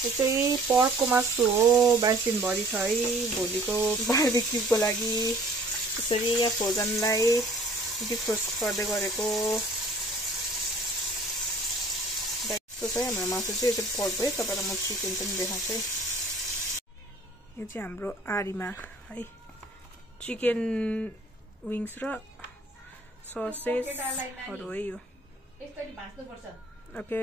यो चाहिँ पर्कको मासु हो, 22 दिनभरि छ है। भोलिको बार्बिक्युको लागि यसरी यहाँ फ्रोजनलाई डिफ्रोस्ट गर्दै गरेको। यस्तो चाहिँ हाम्रो मासु चाहिँ यो चाहिँ पर्क भयो। तपाईँलाई म चिकन पनि देखाउँछु। यो चाहिँ हाम्रो आरीमा है चिकन विङ्स र ससेजहरू है यो। ओके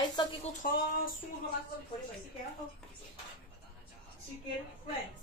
आइसकेको छ। सुँगुरको मासु पनि थोरै भइसक्यो। चिकन फ्रेन्च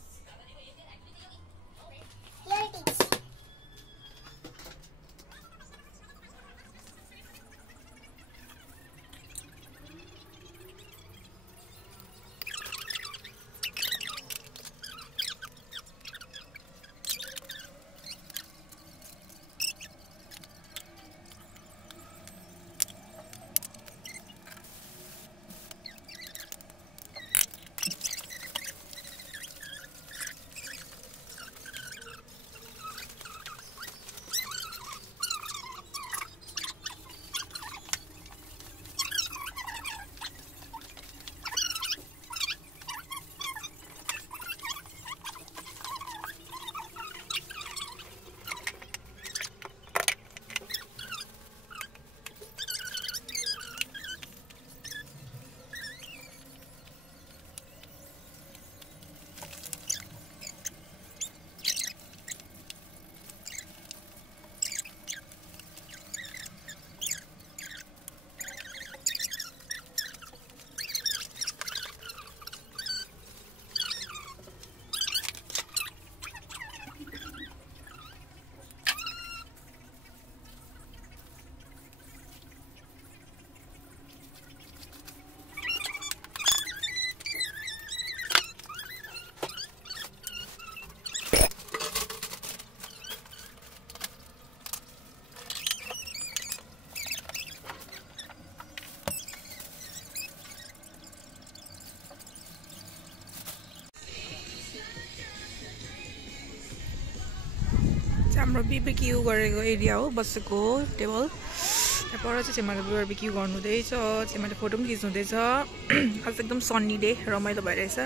हाम्रो बीबीक्यू गरेको एरिया हो, बसेको टेबल। त्यहाँ पर चाहिँ छेमाले बीबीक्यू गर्नुहुँदैछ। छेमाले फोटो पनि खिच्नुहुँदैछ। आज एकदम सन्नी डे, रमाइलो भइरहेछ।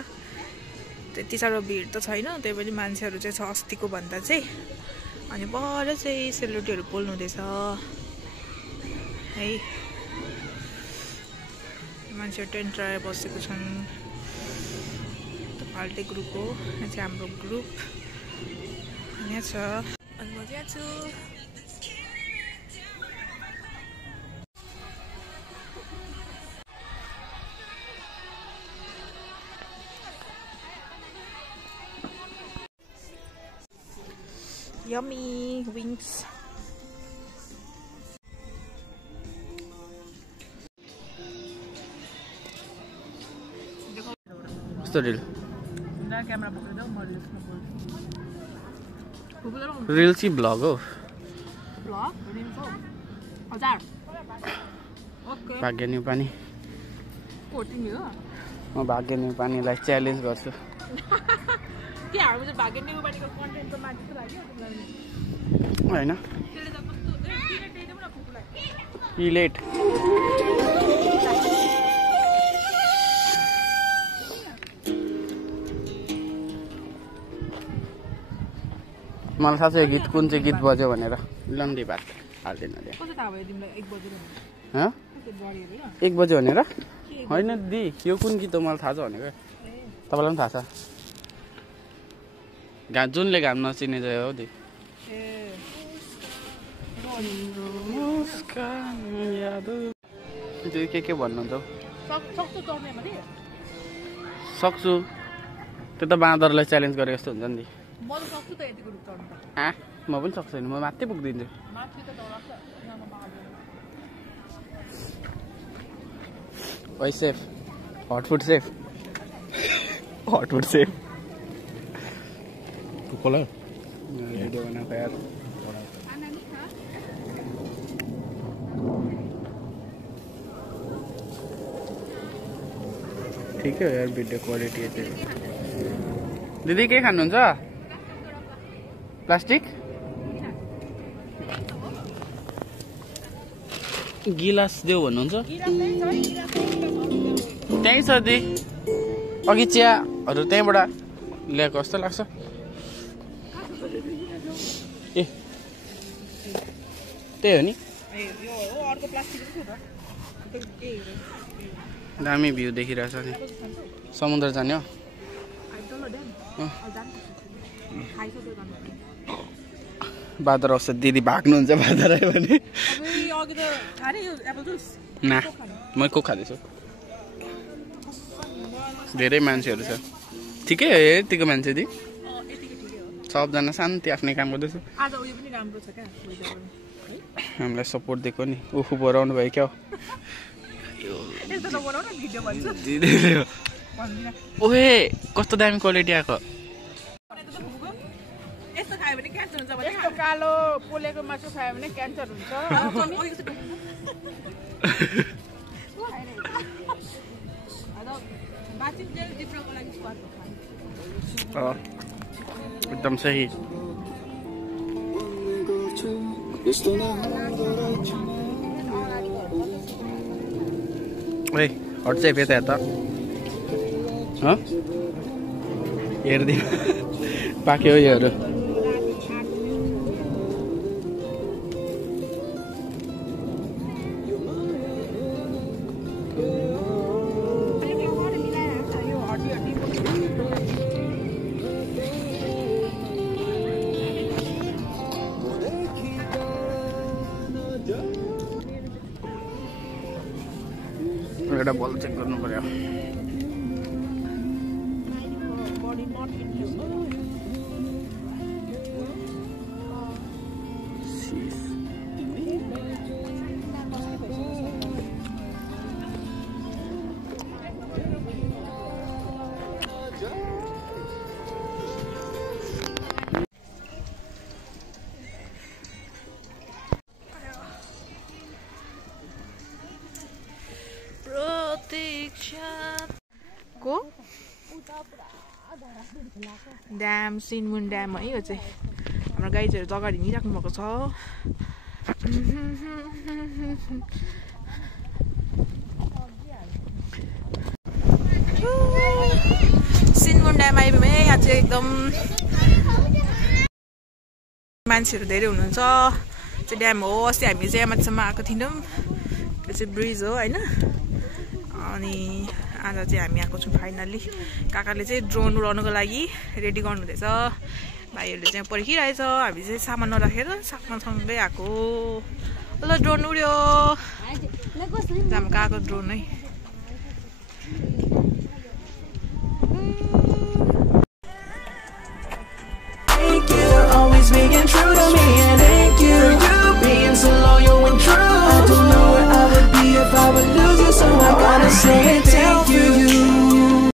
त्यति साह्रो भिड त छैन, त्यही पनि मान्छेहरू चाहिँ छ अस्तिको भन्दा चाहिँ। अनि पर चाहिँ सेलरोटीहरू पोल्नुहुँदैछ है। मान्छेहरू टेन्ट लगाएर बसेको छन्। फाल्टे ग्रुप हो, यहाँ चाहिँ हाम्रो ग्रुप यहाँ छ। अनि म यहाँ छु। Yummy wings. कस्तो रिल? क्यामेरा पक्रिदेऊ, म रिल्समा बोल्छु। रिल्स कि भ्लग हो? भ्लग रिल्स हो। हजार ओके। भाग्य न्युपानी कोटिङ हो। म भाग्य न्युपानीलाई च्यालेन्ज गर्छु। के हाम्रो चाहिँ भाग्य न्युपानीको कन्टेन्टको माथि त लाग्यो हैन? त्यसले त कस्तो डिलेट दिदेऊ न फुकुलाई। डिलेट मलाई थाहा छ यो गीत कुन चाहिँ गीत बज्यो भनेर। लन्डी भात हाल्दैन दे। कस्तो थाहा भयो तिमीलाई 1 बजे भनेर? ह? 1 बजे भनेर? हैन दि, यो कुन गीत हो मलाई थाहा छ भनेको। तपाईलाई पनि थाहा छ? जुनले घाम नचिने जय हो दि। के भन्नुहुन्छ? सक्छु। त्यो त बाँदरलाई च्यालेन्ज गरेको जस्तो हुन्छ नि। म त सक्छु त यतिको रुख चढ्न त। म पनि सक्छु नि, म माथि पुग्दिन्छु। माथि त डराउँछ यहाँ ओइ safe, hot food safe, hot food safe. कोला भिडियो बनाएको यार ठिकै हो यार भिडियो क्वालिटी चाहिँ दिदी के खानुहुन्छ प्लास्टिक गिलास देऊ भन्नुहुन्छ त्यही छ दि अघि चियाहरू त्यहीँबाट ल्याएको जस्तो लाग्छ ए त्यही हो नि दामी भ्यू देखिरहेछ नि समुद्र जाने हो बादर आउँछ दिदी भाग्नुहुन्छ बादर आयो भने ना म कोक खाँदैछु धेरै मान्छेहरू छ ठिकै हो यतिको मान्छे दि सबजना शान्ति आफ्नै काम गर्दैछ हामीलाई सपोर्ट दिएको नि उखु बोराउनु भयो क्या ओहे कस्तो दामी क्वालिटी आएको कालो पोलेको मासु खायो भने क्यान्सर हुन्छ एकदम सही ओए हट चाहिँ फेता त हेर्दिन पाक्यो योहरू एउटा बल चेक गर्नु पर्यो को ड्याम सिनमुन ड्याम है यो चाहिँ हाम्रो गाइजहरू त अगाडि हिँडिराख्नु भएको छ सिनमुन ड्याम आइपुग्यौँ है यहाँ चाहिँ एकदम मान्छेहरू धेरै हुनुहुन्छ त्यो ड्याम हो अस्ति हामी चाहिँ माथिसम्म आएको थिएनौँ त्यो चाहिँ ब्रिज हो होइन अनि आज चाहिँ हामी आएको छौँ फाइनल्ली काकाले चाहिँ ड्रोन उडाउनुको लागि रेडी गर्नुहुँदैछ भाइहरूले चाहिँ पर्खिरहेछ हामी चाहिँ सामान नराखेर सामानसँगै आएको ल ड्रोन उड्यो जाम गएको ड्रोन है Say it